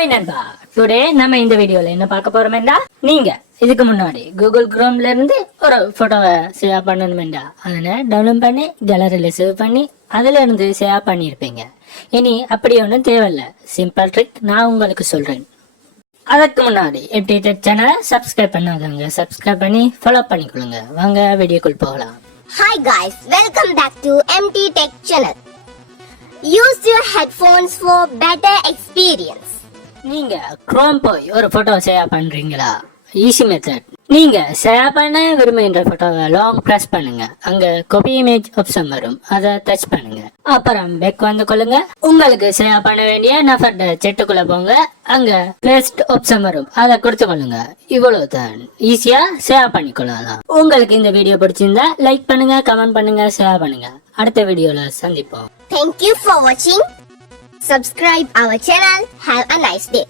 Hi நண்பா, today நம்ம இந்த வீடியோல என்ன பார்க்க போறோம்டா, நீங்க இதுக்கு முன்னாடி கூகுள் குரோம்ல இருந்து ஒரு போட்டோவை சேவ் பண்ணணும்டா, அதனை டவுன்லோட் பண்ணி கேலரியில சேவ் பண்ணி அதுல இருந்து சேவ் பண்ணியிருப்பீங்க. இனி அப்படி ஒன்றும் தேவையில்ல, சிம்பிள் ட்ரிக் நான் உங்களுக்கு சொல்றேன். அதுக்கு முன்னாடி எம்டி டெக் சேனலை சப்ஸ்கிரைப் பண்ணாதவங்க சப்ஸ்கிரைப் பண்ணி ஃபாலோ பண்ணிக்கொள்ளுங்க. வாங்க வீடியோக்குள் போகலாம். Hi guys, welcome back to MT Tech channel. Use your headphones for better experience. நீங்க குரோம் போய் ஒரு போட்டோ சேவ் பண்றீங்களா? Easy method. நீங்க சேவ் பண்ண விரும்புகின்ற போட்டோவை லாங் பிரஸ் பண்ணுங்க. அங்க காப்பி இமேஜ் ஆப்ஷன் வரும், அதை டச் பண்ணுங்க. அப்புறம் பேக் வந்து கொள்ளுங்க. உங்களுக்கு சேவ் பண்ண வேண்டிய நபர்ட செட்டுக்குள்ள போங்க. அங்க பிளேஸ்ட் ஆப்ஷன் வரும், அதை கொடுத்து கொள்ளுங்க. இவ்வளவுதான், ஈஸியா சேவ் பண்ணிக்கொள்ளலாம். உங்களுக்கு இந்த வீடியோ பிடிச்சிருந்தா லைக் பண்ணுங்க, கமெண்ட் பண்ணுங்க, ஷேர் பண்ணுங்க. அடுத்த வீடியோல சந்திப்போம். Thank you for watching. Subscribe our channel. Have a nice day.